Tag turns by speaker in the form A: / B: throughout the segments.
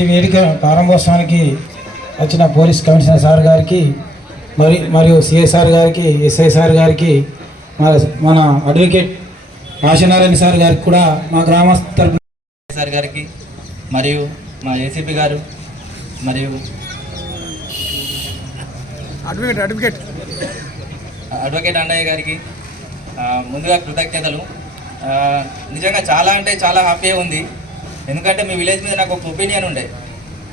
A: ఈ వేదిక ప్రారంభోత్సవానికి వచ్చిన పోలీస్ కమిషనర్ సార్ గారికి మరి మరియు సిఎస్ఆర్ గారికి ఎస్ఐ సార్ గారికి మన మన అడ్వకేట్ ఆశనారాయణ సార్ గారికి కూడా మా గ్రామస్థ తరపున
B: సార్ గారికి మరియు మా ఏసీపీ గారు మరియు
C: అడ్వకేట్ అడ్వకేట్.
B: అడ్వకేట్ అన్నయ్య గారికి ముందుగా కృతజ్ఞతలు. నిజంగా చాలా అంటే చాలా హ్యాపీగా ఉంది. ఎందుకంటే మీ విలేజ్ మీద నాకు ఒక ఒపీనియన్ ఉండే.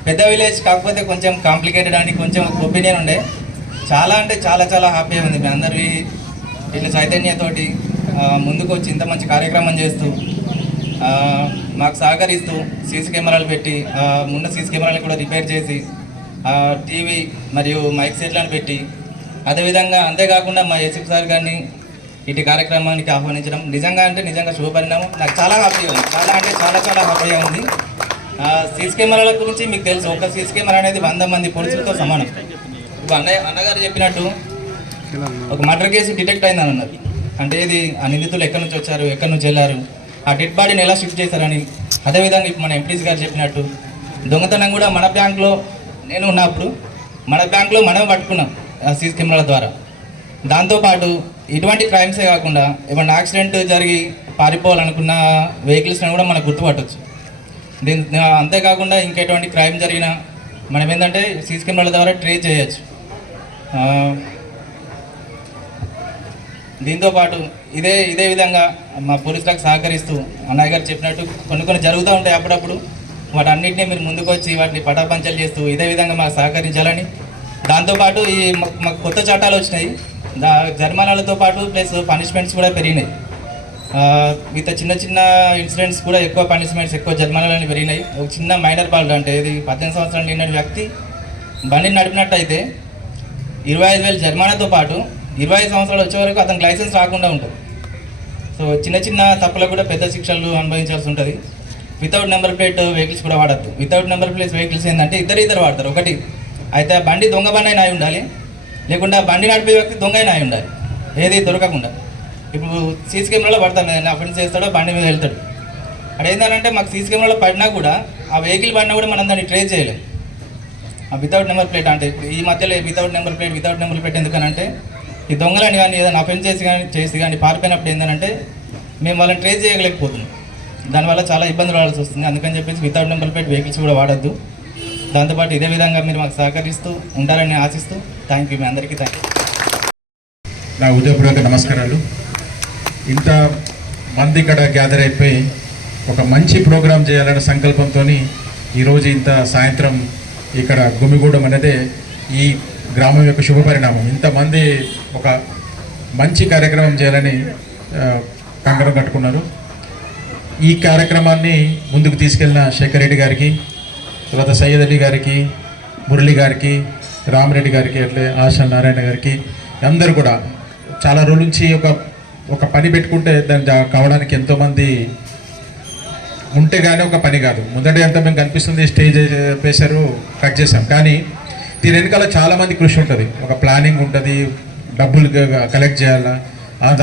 B: పెద్ద విలేజ్ కాకపోతే కొంచెం కాంప్లికేటెడ్ అని కొంచెం ఒక ఒపీనియన్ ఉండే. చాలా అంటే చాలా చాలా హ్యాపీగా ఉంది మీ అందరి వీళ్ళ చైతన్యతోటి ముందుకు వచ్చి ఇంత మంచి కార్యక్రమం చేస్తూ మాకు సహకరిస్తూ సీసీ కెమెరాలు పెట్టి ఉన్న సీసీ కెమెరాలు కూడా రిపేర్ చేసి టీవీ మరియు మైక్ సెట్లను పెట్టి అదేవిధంగా అంతేకాకుండా మా ఏసీపీ సార్ గారిని ఇటు కార్యక్రమానికి ఆహ్వానించడం. నిజంగా అంటే నిజంగా శుభపరిణామం. నాకు చాలా హ్యాపీగా ఉంది. చాలా అంటే చాలా చాలా హ్యాపీగా ఉంది. సీసీ కెమెరాల గురించి మీకు తెలుసు. ఒక సీసీ కెమెరా అనేది వంద మంది పోలీసులతో సమానం. ఇప్పుడు అన్నయ్య అన్నగారు చెప్పినట్టు ఒక మర్డర్ కేసు డిటెక్ట్ అయిందని అన్నారు. అంటే ఇది ఆ నిందితులు ఎక్కడి నుంచి వచ్చారు ఎక్కడి నుంచి వెళ్ళారు ఆ డెడ్ బాడీని ఎలా షిఫ్ట్ చేశారని. అదేవిధంగా ఇప్పుడు మన ఎంపీసీ గారు చెప్పినట్టు దొంగతనం కూడా మన బ్యాంక్లో నేను ఉన్నప్పుడు మన బ్యాంక్లో మనమే పట్టుకున్నాం ఆ సీసీ కెమెరాల ద్వారా. దాంతోపాటు ఇటువంటి క్రైమ్సే కాకుండా ఏమైనా యాక్సిడెంట్ జరిగి పారిపోవాలనుకున్న వెహికల్స్ని కూడా మనకు గుర్తుపట్టవచ్చు దీని అంతేకాకుండా ఇంకెటువంటి క్రైమ్ జరిగినా మనం ఏంటంటే సీసీ కెమెరాల ద్వారా ట్రేస్ చేయొచ్చు. దీంతోపాటు దీంతో పాటు ఇదే ఇదే విధంగా మా పోలీసులకు సహకరిస్తూ అన్నయ్య గారు చెప్పినట్టు కొన్ని కొన్ని జరుగుతూ ఉంటాయి అప్పుడప్పుడు. వాటన్నిటిని మీరు ముందుకు వచ్చి వాటిని పటాపంచలు చేస్తూ ఇదే విధంగా మాకు సహకరించాలని. దాంతోపాటు ఈ మాకు కొత్త చట్టాలు వచ్చినాయి. జరిమానాలతో పాటు ప్లస్ పనిష్మెంట్స్ కూడా పెరిగినాయి. ఆ, మిగతా చిన్న చిన్న ఇన్సిడెంట్స్ కూడా ఎక్కువ పనిష్మెంట్స్ ఎక్కువ జరిమానాలు పెరిగినాయి. ఒక చిన్న మైనర్ బాల్డ్ అంటే ఇది పద్దెనిమిది సంవత్సరాలు నిన్న వ్యక్తి బండిని నడిపినట్టయితే ఇరవై ఐదు వేలు జరిమానాతో పాటు ఇరవై ఐదు సంవత్సరాలు వచ్చే వరకు అతనికి లైసెన్స్ రాకుండా ఉంటుంది. సో చిన్న చిన్న తప్పులకు కూడా పెద్ద శిక్షలు అనుభవించాల్సి ఉంటుంది. వితౌట్ నెంబర్ ప్లేట్ వెహికల్స్ కూడా వాడద్దు. వితౌట్ నెంబర్ ప్లేట్ వెహికల్స్ ఏంటంటే ఇద్దరు ఇద్దరు వాడతారు. ఒకటి అయితే బండి దొంగ బండి అయినా అయి ఉండాలి. లేకుండా బండి నడిపే వ్యక్తి దొంగ అయినా అయి ఉండాలి. ఏది దొరకకుండా. ఇప్పుడు సీసీ కెమెరాలో పడతాను ఏదైనా అఫెన్స్ చేస్తాడో బండి మీద వెళ్తాడు. అక్కడ ఏంటంటే మాకు సీసీ కెమెరాలో పడినా కూడా ఆ వెహికల్ పడినా కూడా మనం దాన్ని ట్రేస్ చేయలేము ఆ వితౌట్ నెంబర్ ప్లేట్ అంటే ఇప్పుడు ఈ మధ్యలో without number plate without number plate ఎందుకనంటే ఈ దొంగలని కానీ ఏదైనా అఫెన్స్ చేసి కానీ చేసి కానీ పారిపోయినప్పుడు ఏంటంటే మేము వాళ్ళని ట్రేస్ చేయలేకపోతున్నాం. దానివల్ల చాలా ఇబ్బందులు పడాల్సి వస్తుంది. అందుకని చెప్పేసి వితౌట్ నెంబర్ ప్లేట్ వెహికల్స్ కూడా వాడద్దు. దాంతోపాటు ఇదే విధంగా మీరు మాకు సహకరిస్తూ ఉంటారని ఆశిస్తూ థ్యాంక్ యూ మీ అందరికీ థ్యాంక్
D: నా ఉదయపూర్వక నమస్కారాలు. ఇంత మంది ఇక్కడ గ్యాదర్ అయిపోయి ఒక మంచి ప్రోగ్రాం చేయాలనే సంకల్పంతో ఈరోజు ఇంత సాయంత్రం ఇక్కడ గుమిగూడెం అనేది ఈ గ్రామం యొక్క శుభ పరిణామం. ఇంతమంది ఒక మంచి కార్యక్రమం చేయాలని ఆ, కంకణం కట్టుకున్నారు. ఈ కార్యక్రమాన్ని ముందుకు తీసుకెళ్ళిన శేఖర్ రెడ్డి గారికి తర్వాత సయ్యద్ అలీ గారికి మురళి గారికి రామరెడ్డి గారికి అట్లే ఆశా నారాయణ గారికి అందరూ కూడా చాలా రోజుల నుంచి ఒక ఒక పని పెట్టుకుంటే దాన్ని కావడానికి ఎంతోమంది ఉంటే కానీ ఒక పని కాదు. ముందట ఎంత మేము కనిపిస్తుంది స్టేజ్ వేశారు కట్ చేసాం కానీ దీని వెనకాల చాలామంది కృషి ఉంటుంది. ఒక ప్లానింగ్ ఉంటుంది డబ్బులు కలెక్ట్ చేయాలా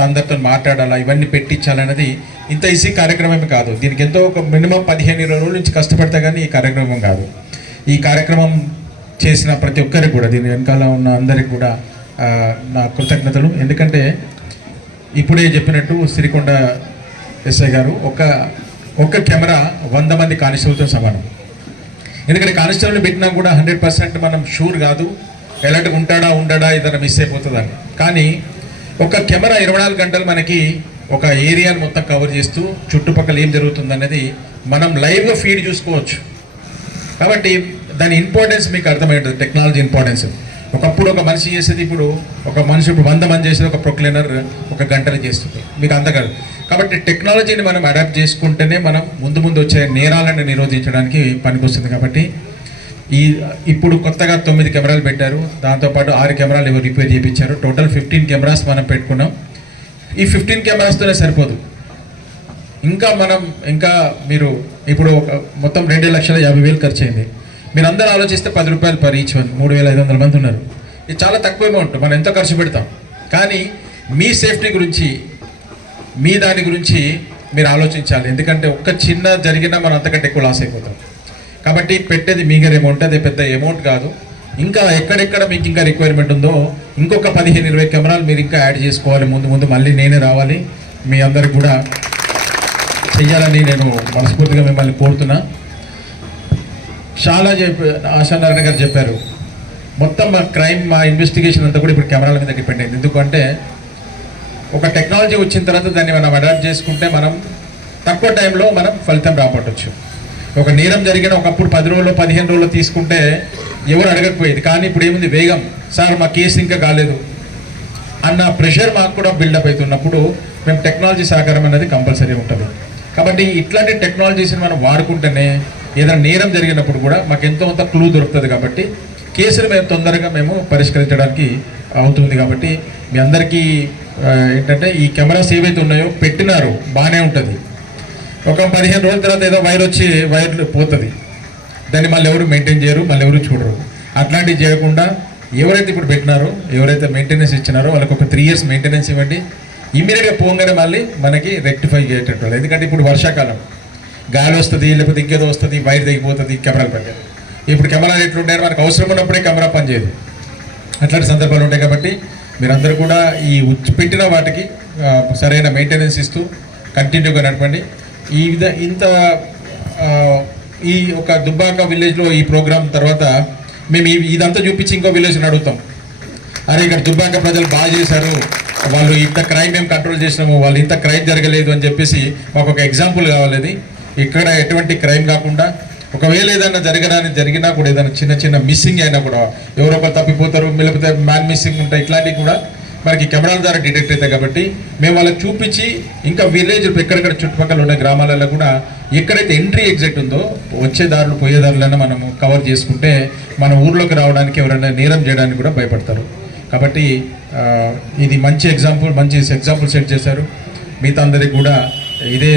D: అందరితో మాట్లాడాలా ఇవన్నీ పెట్టించాలన్నది ఇంత ఈజీ కార్యక్రమం కాదు. దీనికి ఎంతో ఒక మినిమం పదిహేను ఇరవై రోజుల నుంచి కష్టపడితే కానీ ఈ కార్యక్రమం కాదు. ఈ కార్యక్రమం చేసిన ప్రతి ఒక్కరికి కూడా దీని వెనకాల ఉన్న అందరికి కూడా నా కృతజ్ఞతలు. ఎందుకంటే ఇప్పుడే చెప్పినట్టు సిరికొండ ఎస్ఐ గారు ఒక ఒక్క కెమెరా వంద మంది కానిస్టేబుల్తో సమానం. ఎందుకంటే కానిస్టేబుల్ని పెట్టినా కూడా హండ్రెడ్ పర్సెంట్ మనం షూర్ కాదు. ఎలాంటి ఉంటాడా ఉండడా ఏదైనా మిస్ అయిపోతుందని. కానీ ఒక కెమెరా ఇరవై నాలుగు గంటలు మనకి ఒక ఏరియాని మొత్తం కవర్ చేస్తూ చుట్టుపక్కల ఏం జరుగుతుంది అనేది మనం లైవ్గా ఫీడ్ చూసుకోవచ్చు. కాబట్టి దాని ఇంపార్టెన్స్ మీకు అర్థమైంటుంది టెక్నాలజీ ఇంపార్టెన్స్ ఒకప్పుడు ఒక మనిషి చేసేది ఇప్పుడు ఒక మనిషి ఇప్పుడు వంద మంది చేసేది ఒక ప్రొక్లైనర్ ఒక గంటలు చేస్తుంది. మీకు అంతగా కాబట్టి టెక్నాలజీని మనం అడాప్ట్ చేసుకుంటేనే మనం ముందు ముందు వచ్చే నేరాలను నిరోధించడానికి పనికొస్తుంది కాబట్టి ఈ ఇప్పుడు కొత్తగా తొమ్మిది కెమెరాలు పెట్టారు. దాంతోపాటు ఆరు కెమెరాలు ఎవరు రిపేర్ చేయించారు. టోటల్ ఫిఫ్టీన్ కెమెరాస్ మనం పెట్టుకున్నాం. ఈ ఫిఫ్టీన్ కెమెరాస్తోనే సరిపోదు. ఇంకా మనం ఇంకా మీరు ఇప్పుడు ఒక మొత్తం రెండు లక్షల యాభై వేలు ఖర్చు అయింది. మీరు అందరూ ఆలోచిస్తే పది రూపాయలు పర్ ఈచ్ వన్ మూడు వేల ఐదు వందల మంది ఉన్నారు. ఇది చాలా తక్కువ అమౌంట్. మనం ఎంతో ఖర్చు పెడతాం? కానీ మీ సేఫ్టీ గురించి మీ దాని గురించి మీరు ఆలోచించాలి. ఎందుకంటే ఒక్క చిన్న జరిగినా మనం అంతకంటే ఎక్కువ లాస్ అయిపోతాం. కాబట్టి పెట్టేది మీగర్ అమౌంట్ అది పెద్ద అమౌంట్ కాదు. ఇంకా ఎక్కడెక్కడ మీకు ఇంకా రిక్వైర్మెంట్ ఉందో ఇంకొక పదిహేను ఇరవై కెమెరాలు మీరు ఇంకా యాడ్ చేసుకోవాలి. ముందు ముందు మళ్ళీ నేనే రావాలి. మీ అందరికి కూడా చెయ్యాలని నేను మనస్ఫూర్తిగా మిమ్మల్ని కోరుతున్నా. చాలా చెప్పి ఆశానారాయణ గారు చెప్పారు. మొత్తం మా క్రైమ్ మా ఇన్వెస్టిగేషన్ అంతా కూడా ఇప్పుడు కెమెరాల మీద డిపెండ్ అయింది. ఎందుకంటే ఒక టెక్నాలజీ వచ్చిన తర్వాత దాన్ని మనం అడాప్ట్ చేసుకుంటే మనం తక్కువ టైంలో మనం ఫలితం రాబట్టవచ్చు ఒక నేరం జరిగిన ఒకప్పుడు పది రోజుల్లో పదిహేను రోజులు తీసుకుంటే ఎవరు అడగకపోయేది. కానీ ఇప్పుడు ఏముంది? వేగం. సార్ మా కేసు ఇంకా కాలేదు. అన్న ప్రెషర్ మాకు కూడా బిల్డప్ అవుతున్నప్పుడు మేము టెక్నాలజీ సహకారం అనేది కంపల్సరీ ఉంటుంది. కాబట్టి ఇట్లాంటి టెక్నాలజీస్ని మనం వాడుకుంటేనే ఏదైనా నేరం జరిగినప్పుడు కూడా మాకు ఎంతో కొంత క్లూ దొరుకుతుంది కాబట్టి కేసులు మేము తొందరగా మేము పరిష్కరించడానికి అవుతుంది కాబట్టి మీ అందరికీ ఏంటంటే ఈ కెమెరాస్ ఏవైతే ఉన్నాయో పెట్టినారు బాగానే ఉంటుంది. ఒక పదిహేను రోజుల తర్వాత ఏదో వైర్ వచ్చి వైర్ పోతుంది. దాన్ని మళ్ళీ ఎవరు మెయింటైన్ చేయరు మళ్ళీ ఎవరు చూడరు. అట్లాంటివి చేయకుండా ఎవరైతే ఇప్పుడు పెట్టినారో ఎవరైతే మెయింటెనెన్స్ ఇచ్చినారో వాళ్ళకి ఒక త్రీ ఇయర్స్ మెయింటెనెన్స్ ఇవ్వండి. ఇమీడియట్గా పోగానే మళ్ళీ మనకి రెక్టిఫై అయ్యేటట్టు ఎందుకంటే ఇప్పుడు వర్షాకాలం. గాలి వస్తుంది లేకపోతే ఇంకేదో వస్తుంది వైర్ తెగిపోతుంది కెమెరాలు పనిచేయదు ఇప్పుడు కెమెరాలు ఎట్లుంటాయో మనకు అవసరం ఉన్నప్పుడే కెమెరా పనిచేయదు. అట్లాంటి సందర్భాలు ఉంటాయి కాబట్టి మీరందరూ కూడా ఈ ఉచ్- పెట్టిన వాటికి సరైన మెయింటెనెన్స్ ఇస్తూ కంటిన్యూగా నడపండి. ఈ విధ ఇంత ఈ ఒక దుబ్బాక విలేజ్లో ఈ ప్రోగ్రాం తర్వాత మేము ఇదంతా చూపించి ఇంకో విలేజ్ని అడుగుతాం. అరే ఇక్కడ దుబ్బాక ప్రజలు బాగా చేశారు. వాళ్ళు ఇంత క్రైమ్ మేము కంట్రోల్ చేసినాము. వాళ్ళు ఇంత క్రైమ్ జరగలేదు అని చెప్పేసి మాకు ఒక ఎగ్జాంపుల్ కావాలి. ఇక్కడ ఎటువంటి క్రైమ్ కాకుండా ఒకవేళ ఏదైనా జరగడానికి జరిగినా కూడా ఏదైనా చిన్న చిన్న మిస్సింగ్ అయినా కూడా ఎవరో తప్పిపోతారు లేకపోతే మ్యాన్ మిస్సింగ్ ఉంటాయి ఇట్లాంటివి కూడా మనకి కెమెరాల ద్వారా డిటెక్ట్ అవుతాయి కాబట్టి మేము వాళ్ళకి చూపించి ఇంకా విలేజ్ ఎక్కడెక్కడ చుట్టుపక్కల ఉన్న గ్రామాలలో కూడా ఎక్కడైతే ఎంట్రీ ఎగ్జిట్ ఉందో వచ్చే దారులు పోయే దారులైనా మనము కవర్ చేసుకుంటే మన ఊర్లోకి రావడానికి ఎవరైనా నేరం చేయడానికి కూడా భయపడతారు. కాబట్టి ఇది మంచి ఎగ్జాంపుల్ మంచి ఎగ్జాంపుల్ సెట్ చేశారు. మిగతా అందరికి కూడా ఇదే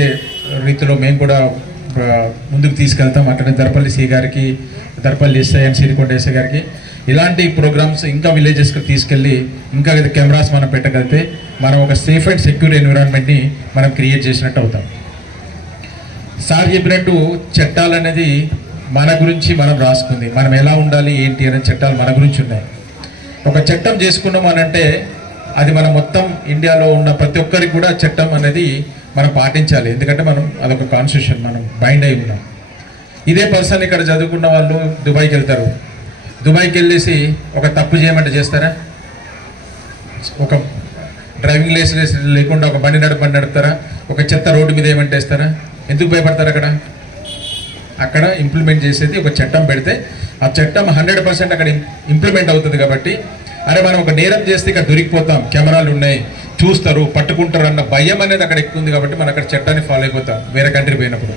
D: రీతిలో మేము కూడా ముందుకు తీసుకెళ్తాం. అట్లనే దర్పల్లి సి గారికి Darpalli SI and Sirikonda SI గారికి. ఇలాంటి ప్రోగ్రామ్స్ ఇంకా విలేజెస్కి తీసుకెళ్ళి ఇంకా కెమెరాస్ మనం పెట్టగలిగితే మనం ఒక సేఫ్ అండ్ సెక్యూర్ ఎన్విరాన్మెంట్ని మనం క్రియేట్ చేసినట్టు అవుతాం. సార్ చెప్పినట్టు చట్టాలు అనేది మన గురించి మనం రాసుకుంది. మనం ఎలా ఉండాలి ఏంటి అనే చట్టాలు మన గురించి ఉన్నాయి. ఒక చట్టం చేసుకున్నాం అని అంటే అది మనం మొత్తం ఇండియాలో ఉన్న ప్రతి ఒక్కరికి కూడా చట్టం అనేది మనం పాటించాలి. ఎందుకంటే మనం అదొక కాన్స్టిట్యూషన్ మనం బైండ్ అయి ఉన్నాం. ఇదే పర్సన్ ఇక్కడ చదువుకున్న వాళ్ళు దుబాయ్కి వెళ్తారు. దుబాయ్కి వెళ్ళేసి ఒక తప్పు చేయమంటే చేస్తారా? ఒక డ్రైవింగ్ లైసెన్స్ లేకుండా ఒక బండి నడుపు నడుపుతారా? ఒక చెత్త రోడ్డు మీద ఏమంటే వేస్తారా ఎందుకు భయపడతారు అక్కడ? అక్కడ ఇంప్లిమెంట్ చేసేది ఒక చట్టం పెడితే ఆ చట్టం హండ్రెడ్ పర్సెంట్ అక్కడ ఇంప్లిమెంట్ అవుతుంది కాబట్టి అరే మనం ఒక నేరం చేస్తే ఇక్కడ దొరికిపోతాం కెమెరాలు ఉన్నాయి చూస్తారు పట్టుకుంటారు అన్న భయం అనేది అక్కడ ఎక్కువ ఉంది కాబట్టి మనం అక్కడ చట్టాన్ని ఫాలో అయిపోతాం వేరే కంట్రీ పోయినప్పుడు.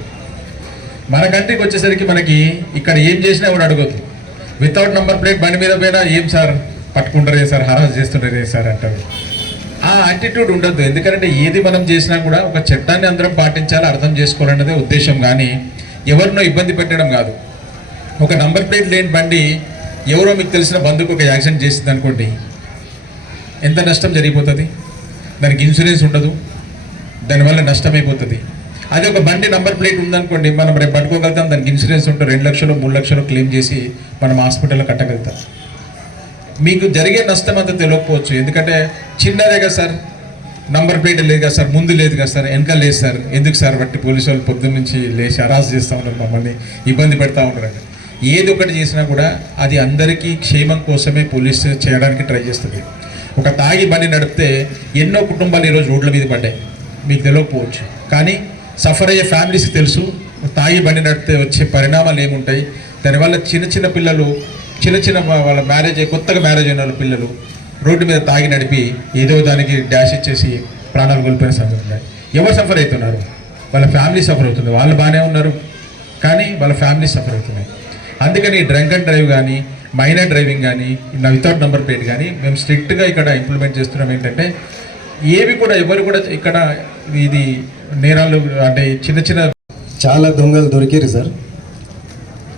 D: మన కంట్రీకి వచ్చేసరికి మనకి ఇక్కడ ఏం చేసినా కూడా అడగదు వితౌట్ నంబర్ ప్లేట్ బండి మీద పోయినా ఏం సార్? పట్టుకుంటారే సార్ హరాస్ చేస్తుంటారే సార్ అంటారు. ఆ యాటిట్యూడ్ ఉండద్దు. ఎందుకంటే ఏది మనం చేసినా కూడా ఒక చట్టాన్ని అందరం పాటించాలి అర్థం చేసుకోవాలన్నదే ఉద్దేశం. కానీ ఎవరినో ఇబ్బంది పెట్టడం కాదు. ఒక నంబర్ ప్లేట్ లేని బండి ఎవరో మీకు తెలిసిన బంధుకు ఒక యాక్సిడెంట్ చేసింది అనుకోండి. ఎంత నష్టం జరిగిపోతుంది? దానికి ఇన్సూరెన్స్ ఉండదు. దానివల్ల నష్టమైపోతుంది. అదే ఒక బండి నంబర్ ప్లేట్ ఉందనుకోండి మనం రేపు పట్టుకోగలుగుతాం దానికి ఇన్సూరెన్స్ ఉంటే రెండు లక్షలు మూడు లక్షలు క్లెయిమ్ చేసి మనం హాస్పిటల్లో కట్టగలుగుతాం. మీకు జరిగే నష్టం అంతా తెలియకపోవచ్చు ఎందుకంటే చిన్నదే కదా సార్ నంబర్ ప్లేట్ లేదు కదా సార్ ముందు లేదు కదా సార్ వెనక లేదు సార్ ఎందుకు సార్ బట్టి పోలీసు వాళ్ళు పొద్దున్న నుంచి లేచి అరాస్ చేస్తూ ఉన్నారు మమ్మల్ని ఇబ్బంది పెడతా ఉన్నారు ఏది ఒకటి చేసినా కూడా అది అందరికీ క్షేమం కోసమే పోలీస్ చేయడానికి ట్రై చేస్తుంది. ఒక తాగి బండి నడిపితే ఎన్నో కుటుంబాలు ఈరోజు రోడ్ల మీద పడ్డాయి మీకు తెలియకపోవచ్చు. కానీ సఫర్ అయ్యే ఫ్యామిలీస్కి తెలుసు తాగి బండి నడితే వచ్చే పరిణామాలు ఏముంటాయి? దానివల్ల చిన్న చిన్న పిల్లలు చిన్న చిన్న వాళ్ళ మ్యారేజ్ కొత్తగా మ్యారేజ్ అయిన వాళ్ళ పిల్లలు రోడ్డు మీద తాగి నడిపి ఏదో దానికి డాష్ ఇచ్చేసి ప్రాణాలు కోల్పోయిన సంగతి ఎవరు సఫర్ అవుతున్నారు? వాళ్ళ ఫ్యామిలీ సఫర్ అవుతుంది. వాళ్ళు బాగానే ఉన్నారు కానీ వాళ్ళ ఫ్యామిలీ సఫర్ అవుతున్నాయి. అందుకని డ్రంక్ అండ్ డ్రైవ్ కానీ మైనర్ డ్రైవింగ్ కానీ వితౌట్ నెంబర్ ప్లేట్ కానీ మేము స్ట్రిక్ట్గా ఇక్కడ ఇంప్లిమెంట్ చేస్తున్నాం ఏంటంటే ఏవి కూడా ఎవరు కూడా ఇక్కడ ఇది నేరాలు అంటే చిన్న చిన్న
E: చాలా దొంగలు దొరికారు సార్.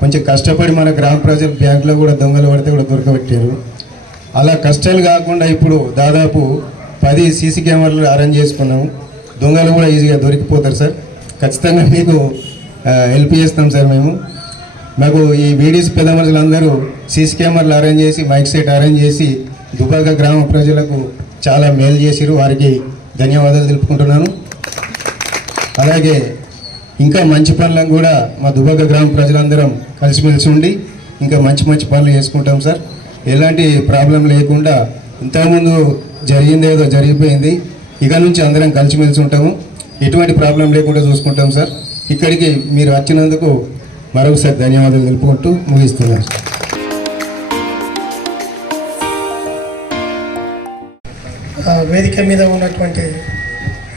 E: కొంచెం కష్టపడి మన గ్రామ ప్రజలు బ్యాంకులో కూడా దొంగలు పడితే కూడా దొరకబెట్టారు. అలా కష్టాలు కాకుండా ఇప్పుడు దాదాపు పది సీసీ కెమెరాలు అరేంజ్ చేసుకున్నాము దొంగలు కూడా ఈజీగా దొరికిపోతారు సార్. ఖచ్చితంగా మీకు హెల్ప్ చేస్తాం సార్ మేము. మాకు ఈ వీడియోస్ పెద్ద మనుషులందరూ సీసీ కెమెరాలు అరేంజ్ చేసి మైక్ సెట్ అరేంజ్ చేసి దుబాక గ్రామ ప్రజలకు చాలా మేలు చేసిరు. వారికి ధన్యవాదాలు తెలుపుకుంటున్నాను. అలాగే ఇంకా మంచి పనులను కూడా మా దుబాక గ్రామ ప్రజలందరం కలిసిమెలిసి ఉండి ఇంకా మంచి మంచి పనులు చేసుకుంటాం సార్. ఎలాంటి ప్రాబ్లం లేకుండా ఇంతకుముందు జరిగింది ఏదో జరిగిపోయింది. ఇక నుంచి అందరం కలిసిమెలిసి ఉంటాము. ఎటువంటి ప్రాబ్లం లేకుండా చూసుకుంటాం సార్. ఇక్కడికి మీరు వచ్చినందుకు మరొకసారి ధన్యవాదాలు తెలుపుకుంటూ ముగిస్తున్నాను
F: వేదిక మీద ఉన్నటువంటి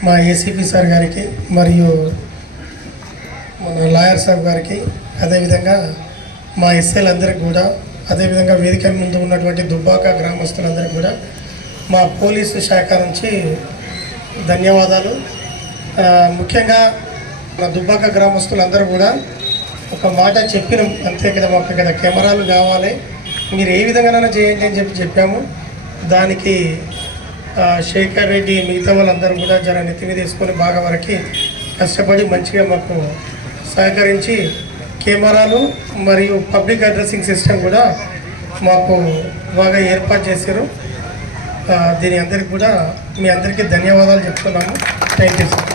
F: మా ఏసీపీ సార్ గారికి మరియు మన లాయర్ సాబ్ గారికి అదేవిధంగా మా ఎస్ఐలందరికీ కూడా అదేవిధంగా వేదిక ముందు ఉన్నటువంటి దుబ్బాక గ్రామస్తులందరికీ కూడా మా పోలీసు శాఖ నుంచి ధన్యవాదాలు. ముఖ్యంగా మా దుబ్బాక గ్రామస్తులందరూ కూడా ఒక మాట చెప్పినాం అంతే కదా మాకు ఇక్కడ కెమెరాలు కావాలి మీరు ఏ విధంగానైనా చేయండి అని చెప్పి చెప్పాము. దానికి శేఖర్ రెడ్డి మిగతా వాళ్ళందరూ కూడా జర నెత్తి మీద తీసుకొని బాగా వరకు కష్టపడి మంచిగా మాకు సహకరించి కెమెరాలు మరియు పబ్లిక్ అడ్రస్సింగ్ సిస్టమ్ కూడా మాకు బాగా ఏర్పాటు చేశారు. దీని అందరికి కూడా మీ అందరికీ ధన్యవాదాలు చెప్తున్నాము. థ్యాంక్ యూ సార్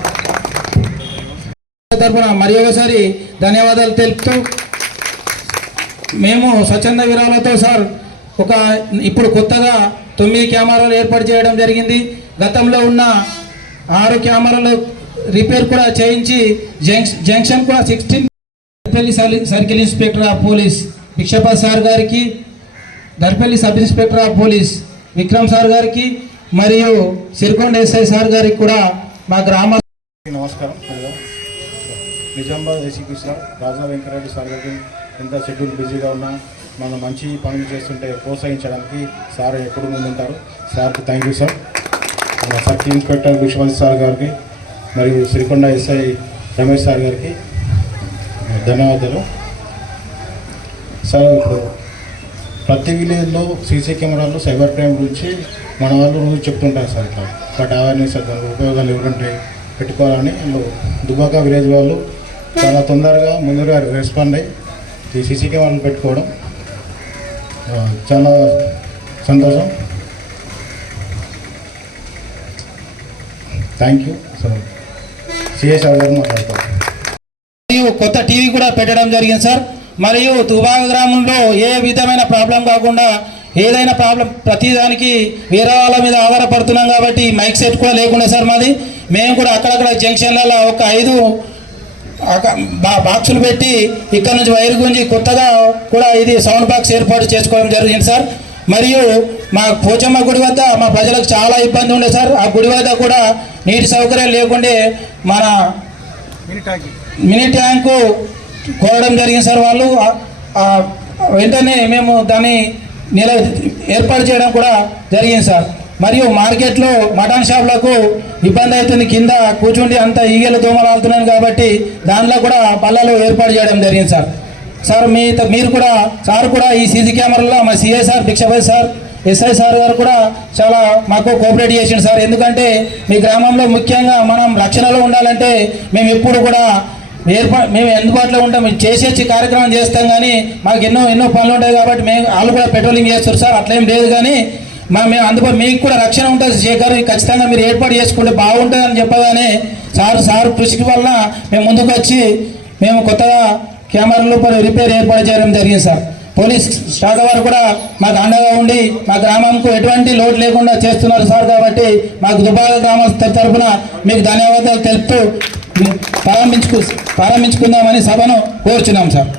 A: తరఫున మరి ఒకసారి ధన్యవాదాలు తెలుపుతూ మేము స్వచ్ఛంద విరాళాలతో సార్ ఒక ఇప్పుడు కొత్తగా తొమ్మిది కెమెరాలు ఏర్పాటు చేయడం జరిగింది. గతంలో ఉన్న ఆరు కెమెరాలు రిపేర్ కూడా చేయించి జంక్షన్ జంక్షన్ కూడా sixteen circle inspector of police Bhikshapathi sir గారికి Darpalli sub inspector of police Vikram sir గారికి మరియు సిరికొండ ఎస్ఐ సార్ గారికి కూడా మా గ్రామ
G: నమస్కారం. Nizamabad ACP sir Raja Venkatareddy sir గారికి ఎంత షెడ్యూల్ బిజీగా ఉన్నా మనం మంచి పనులు చేస్తుంటే ప్రోత్సహించడానికి సార్ ఎప్పుడు ముందుంటారు? సార్కి థ్యాంక్ యూ సార్ మన సర్కిల్ ఇన్స్పెక్టర్ విశ్వనాథ్ సార్ గారికి మరియు శ్రీకొండ ఎస్ఐ రమేష్ సార్ గారికి ధన్యవాదాలు. సార్ ఇప్పుడు ప్రతి విలేజ్లో సీసీ కెమెరాలు సైబర్ క్రైమ్ గురించి మన వాళ్ళు రోజు చెప్తుంటారు సార్ ఇట్లా. బట్ అవేర్నెస్ దాని ఉపయోగాలు ఎవరుంటాయి పెట్టుకోవాలని దుబాకా దుబాక విలేజ్ వాళ్ళు చాలా తొందరగా ముందుగా రెస్పాండ్ అయ్యి ఈ సీసీ కెమెరాలు పెట్టుకోవడం చాలా సంతోషం. థ్యాంక్ యూ సార్ సిఎస్ఆర్ గారు మాట్లాడతాం
A: మరియు కొత్త టీవీ కూడా పెట్టడం జరిగింది సార్. మరియు దుబాగ గ్రామంలో ఏ విధమైన ప్రాబ్లం కాకుండా ఏదైనా ప్రాబ్లం ప్రతిదానికి వేరే వాళ్ళ మీద ఆధారపడుతున్నాం కాబట్టి మైక్ సెట్ కూడా లేకుండా సార్ మాది. మేము కూడా అక్కడక్కడ జంక్షన్లలో ఒక ఐదు బా- బాక్సులు పెట్టి ఇక్కడ నుంచి వైర్ గుంజి కొత్తగా కూడా ఇది సౌండ్ బాక్స్ ఏర్పాటు చేసుకోవడం జరిగింది సార్. మరియు మా పోచమ్మ గుడి వద్ద మా ప్రజలకు చాలా ఇబ్బంది ఉండే సార్. ఆ గుడి వద్ద కూడా నీటి సౌకర్యం లేకుండే మన మినీ ట్యాంకు కోరడం జరిగింది సార్ వాళ్ళు. వెంటనే మేము దాన్ని నిల ఏర్పాటు చేయడం కూడా జరిగింది సార్. మరియు మార్కెట్లో మటన్ షాప్లకు ఇబ్బంది అవుతుంది. కింద కూర్చుండి అంత ఈగలు దోమలు ఆలుతున్నాను కాబట్టి దాంట్లో కూడా పల్లెలు ఏర్పాటు చేయడం జరిగింది సార్. సార్ మీ మీరు కూడా సార్ కూడా ఈ సీసీ కెమెరాలో మా CI sir Bhikshapathi sir SI sir గారు కూడా చాలా మాకు కోఆపరేట్ చేసిండు సార్. ఎందుకంటే మీ గ్రామంలో ముఖ్యంగా మనం రక్షణలో ఉండాలంటే మేము ఎప్పుడు కూడా ఏర్పా మేము అందుబాటులో ఉంటాం. మేము చేసేసి కార్యక్రమం చేస్తాం కానీ మాకు ఎన్నో ఎన్నో పనులు ఉంటాయి కాబట్టి మేము వాళ్ళు కూడా పెట్రోలింగ్ చేస్తారు సార్. అట్లేం లేదు కానీ మా మేము అందుబాటు మీకు కూడా రక్షణ ఉంటుంది శేఖర్ ఖచ్చితంగా మీరు ఏర్పాటు చేసుకుంటే బాగుంటుందని చెప్పగానే సార్ సార్ కృషికి వలన మేము ముందుకు వచ్చి మేము కొత్తగా కెమెరాలు రిపేర్ ఏర్పాటు చేయడం జరిగింది సార్. పోలీస్ శాఖ వారు కూడా మాకు అండగా ఉండి మా గ్రామంకు ఎటువంటి లోటు లేకుండా చేస్తున్నారు సార్ కాబట్టి మాకు దుబాక గ్రామ తరఫున మీకు ధన్యవాదాలు తెలుపుతూ ప్రారంభించుకు ప్రారంభించుకుందామని సభను కోరుచున్నాం సార్.